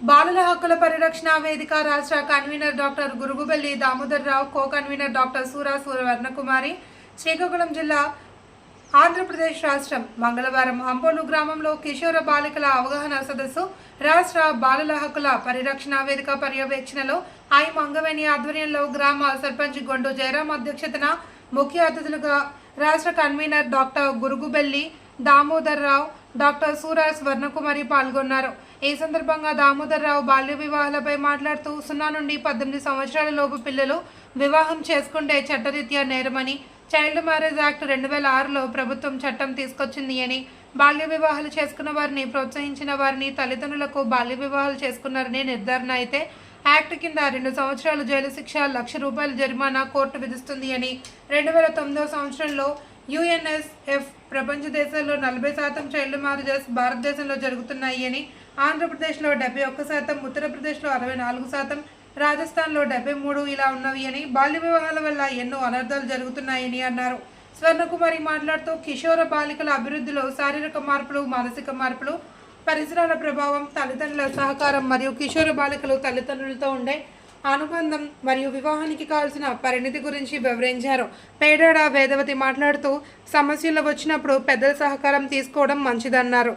బాలల హక్కుల పరిరక్షణ వేదిక రాష్ట్ర convener doctor Gurugubelli Damodar Rao, co convener doctor సూరాసూర వర్ణకుమారి, Srikakulam జిల్లా, ఆంధ్రప్రదేశ్ రాష్ట్రం మంగళవారం అంబోలు గ్రామంలో కిషోర బాలికల అవగాహన సదస్సు రాష్ట్ర బాలల హక్కుల పరిరక్షణ వేదిక పర్యవేక్షణలో ఐ మంగవేణి ఆధ్వర్యంలో గ్రామ సర్పంచ్ గొండు జయరాం అధ్యక్షతన ముఖ్య అతిథులుగా రాష్ట్ర convener doctor Gurugubelli Damodar Rao, doctor సూరాస్ వర్ణకుమారి పాల్గొన్నారు. ఈ సందర్భంగా దామోదర్రావు బాల్య వివాహాలపై మాట్లాడుతూ 0 నుండి 18 సంవత్సరాల లోపు పిల్లలు వివాహం చేసుకుంటే చట్టరీత్యా నేరమని, చైల్డ్ మ్యారేజ్ యాక్ట్ 2006లో ప్రభుత్వం చట్టం తీసుకొచ్చింది అని, బాల్య వివాహాలు చేసుకున్న వారిని ప్రోత్సహించిన వారిని తల్లిదండ్రులకు బాల్య వివాహాలు చేసుకున్నారని నిర్ధారణ అయితే యాక్ట్ కింద 2 సంవత్సరాలు జైలు శిక్ష, ₹1,00,000 జరిమానా కోర్టు విధిస్తుంది అని, 2009 సంవత్సరంలో UNSF ప్రపంచ దేశాల్లో 40% చైల్డ్ మ్యారేజెస్ భారతదేశంలో జరుగుతున్నాయి అని, ఆంధ్రప్రదేశ్లో 71%, ఉత్తరప్రదేశ్లో 64%, రాజస్థాన్లో 73 ఇలా ఉన్నవి అని, బాల్య వివాహాల వల్ల ఎన్నో అనర్థాలు జరుగుతున్నాయని అన్నారు. స్వర్ణకుమారి మాట్లాడుతూ కిషోర బాలికల అభివృద్ధిలో శారీరక మార్పులు, మానసిక మార్పులు, పరిసరాల ప్రభావం, తల్లిదండ్రుల సహకారం మరియు కిషోర బాలికలు తల్లిదండ్రులతో ఉండే అనుబంధం మరియు వివాహానికి కావాల్సిన పరిణితి గురించి వివరించారు. పేడాడ వేదవతి మాట్లాడుతూ సమస్యలు వచ్చినప్పుడు పెద్దల సహకారం తీసుకోవడం మంచిదన్నారు.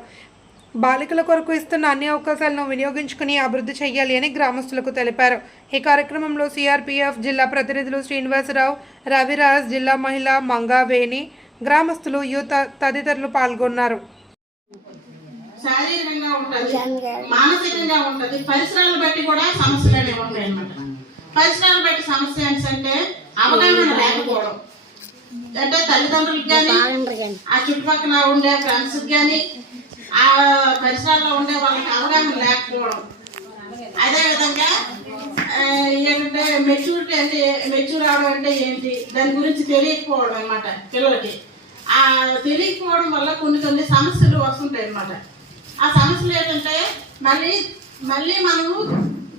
బాలికల కొరకు ఇస్తున్న అన్ని అవకాశాలను వినియోగించుకుని అభివృద్ధి చేయాలి అని గ్రామస్తులకు తెలిపారు. ఈ కార్యక్రమంలో CRPF జిల్లా ప్రతినిధులు శ్రీనివాసరావు, రవిరాజ్, జిల్లా మహిళ మంగావేణి, గ్రామస్తులు, యూత్ తదితరులు పాల్గొన్నారు. శారీరకంగా ఉంటది, మానసికంగా ఉంటది, పరిసరాలు బట్టి కూడా సమస్యలు అనేవి ఉంటాయి అన్నమాట. పరిసరాలు బట్టి సమస్య ఏంటంటే అవగాహన లేకపోవడం, అంటే తల్లిదండ్రులకు కానీ, ఆ చుట్టుపక్కల ఉండే ఫ్రెండ్స్ కానీ, ఆ పరిసరాల్లో ఉండే వాళ్ళకి అవగాహన లేకపోవడం. అదేవిధంగా ఏంటంటే మెచ్యూరిటీ అంటే మెచ్యూర్ అవడం అంటే ఏంటి, దాని గురించి తెలియకపోవడం అన్నమాట. పిల్లలకి ఆ తెలియకపోవడం వల్ల కొన్ని సమస్యలు వస్తుంటాయి అన్నమాట. ఆ సమస్యలు ఏంటంటే మళ్ళీ మనము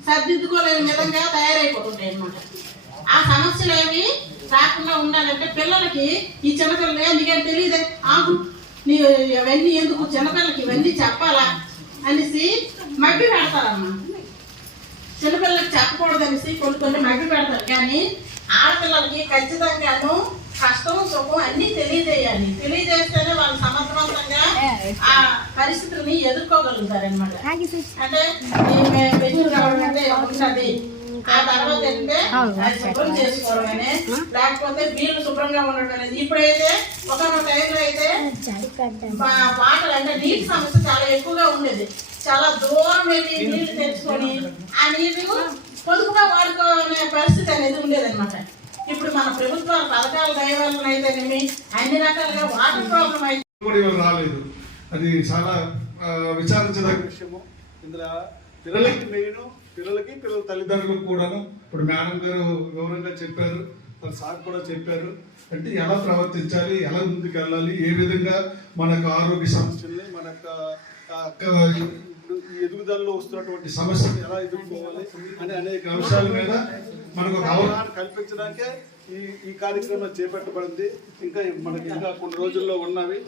సర్దిద్దుకోలేని విధంగా తయారైపోతుంటాయి అన్నమాట. ఆ సమస్యలు ఏవి రాకుండా ఉండాలంటే పిల్లలకి ఈ చిన్నపిల్లలు ఎందుకంటే తెలియదే, నీవు ఇవన్నీ ఎందుకు చిన్నపిల్లలకి ఇవన్నీ చెప్పాలా అనేసి మభ్య పెడతారమ్మా. చిన్నపిల్లలకి చెప్పకూడదు అనేసి కొన్ని మభ్య పెడతారు. కానీ ఆడపిల్లలకి ఖచ్చితంగాను కష్టం, సుఖం అన్నీ తెలియజేయాలి. తెలియజేస్తేనే వాళ్ళు సమర్థవంతంగా ఆ పరిస్థితుల్ని ఎదుర్కోగలుగుతారనమాట. అంటే మెచ్యూర్ కావడం అంటే ఉన్నది. ఆ తర్వాత ఏంటంటే శుభ్రం చేసుకోవడమే, లేకపోతే వీళ్ళు శుభ్రంగా ఉండడం అనేది. ఇప్పుడైతే ఒక టైంలో అయితే వాటర్ అంటే నీటి సమస్య చాలా ఎక్కువగా ఉండేది. చాలా దూరం వెళ్ళి నీళ్లు తెచ్చుకొని ఆ నీళ్లు పొదుపుగా వాడుకోనే పరిస్థితి అనేది ఉండేదన్నమాట. ఇప్పుడు మన ప్రభుత్వ పథకాల దయవలన అయితేనేమి అన్ని రకాలుగా వాటర్ ప్రాబ్లం అయితే రాలేదు. అది చాలా విచారించదగ్గ విషయము. ఇందులో పిల్లలకి మెయిన్, పిల్లల తల్లిదండ్రులకు కూడాను. ఇప్పుడు మేడం గారు వివరంగా చెప్పారు, తన సార్ కూడా చెప్పారు. అంటే ఎలా ప్రవర్తించాలి, ఎలా ముందుకు వెళ్ళాలి, ఏ విధంగా మనకు ఆరోగ్య సమస్యల్ని, మనకు ఎదుగుదలలో వస్తున్నటువంటి సమస్యలు ఎలా ఎదుర్కోవాలి అనే అనేక అంశాల మీద మనకు ఒక అవగాహన కల్పించడానికే ఈ కార్యక్రమం చేపట్టబడింది. ఇంకా మనకి కొన్ని రోజుల్లో ఉన్నవి.